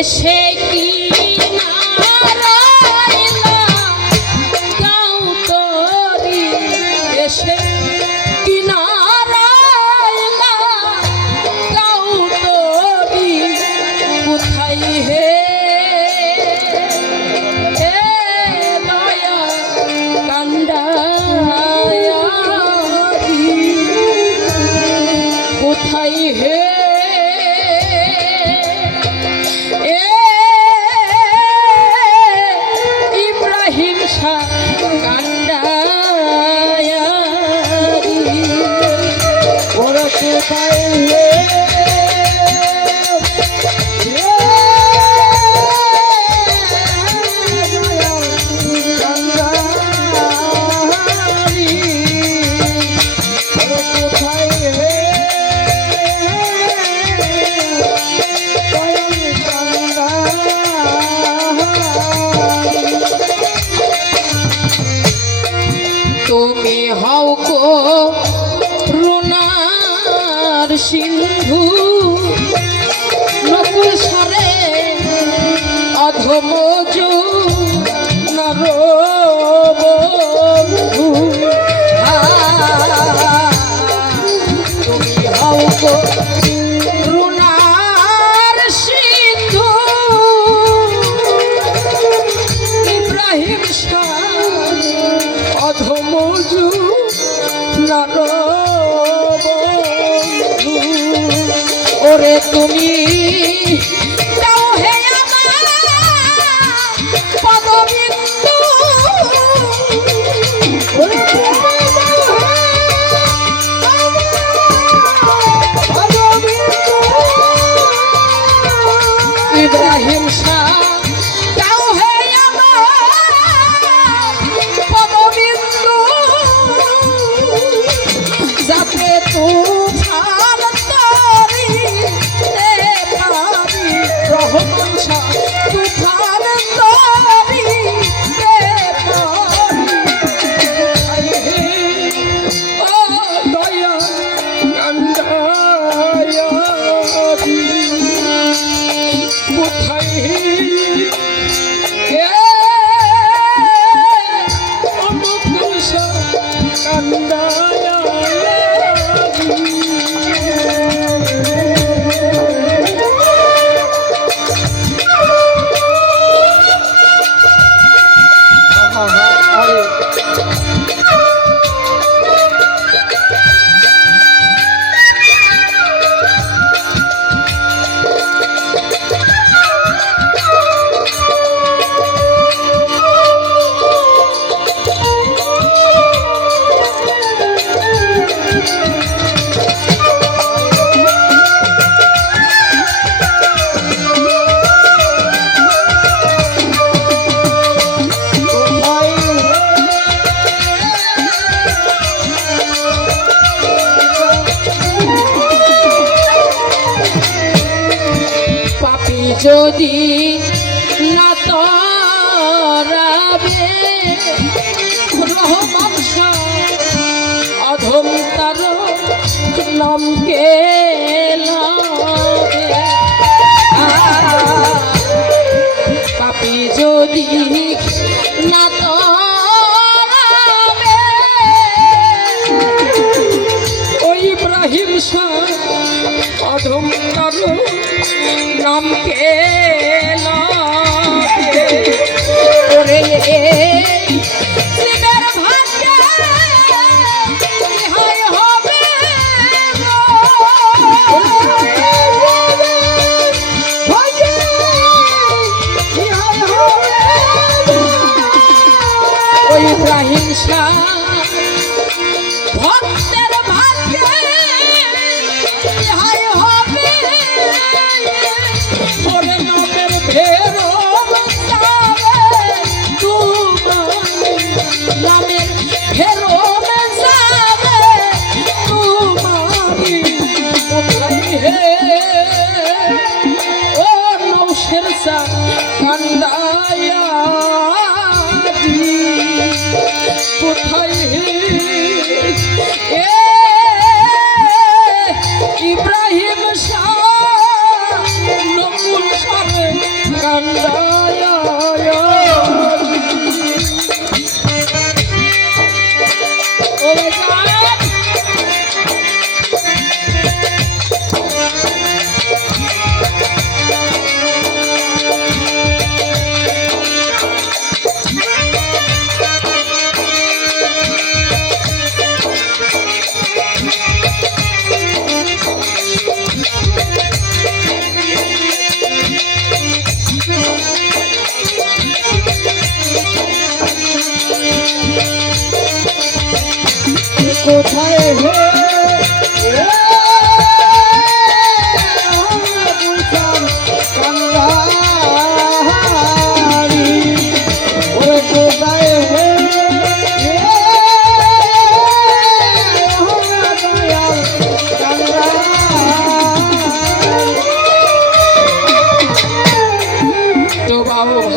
deixei আমার সিন্ধু নকুল সরে অধম যদি না তরাবে রহমান অধম তার লমকে যদি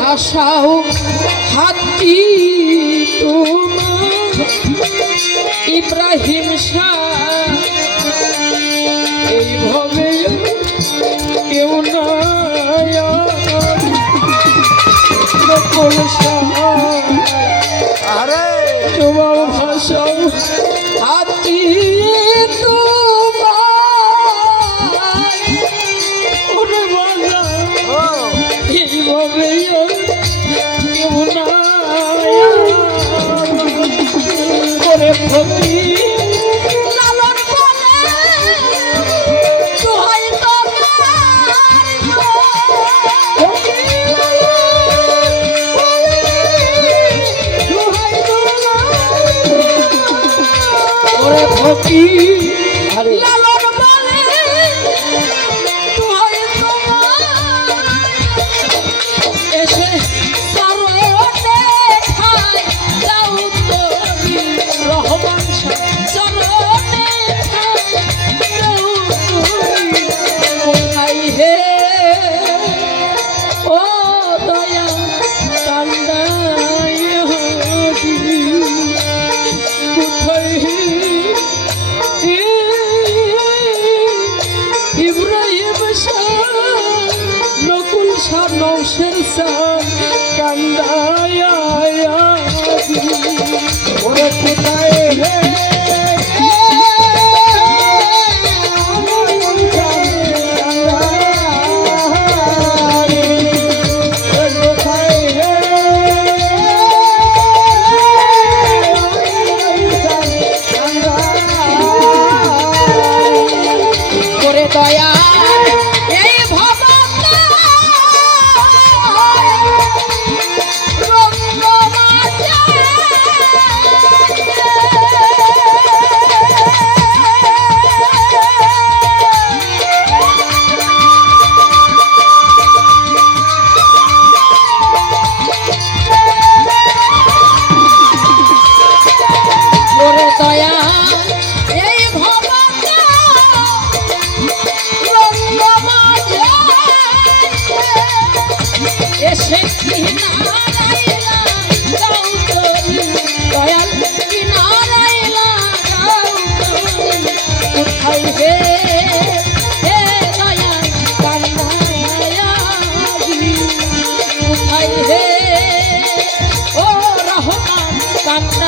আশাও হাতি তোমার। ইব্রাহিম শাহ এইভাবে কেউ নয়। আরে। তোমার ভাষাও হাতি তো Yeah.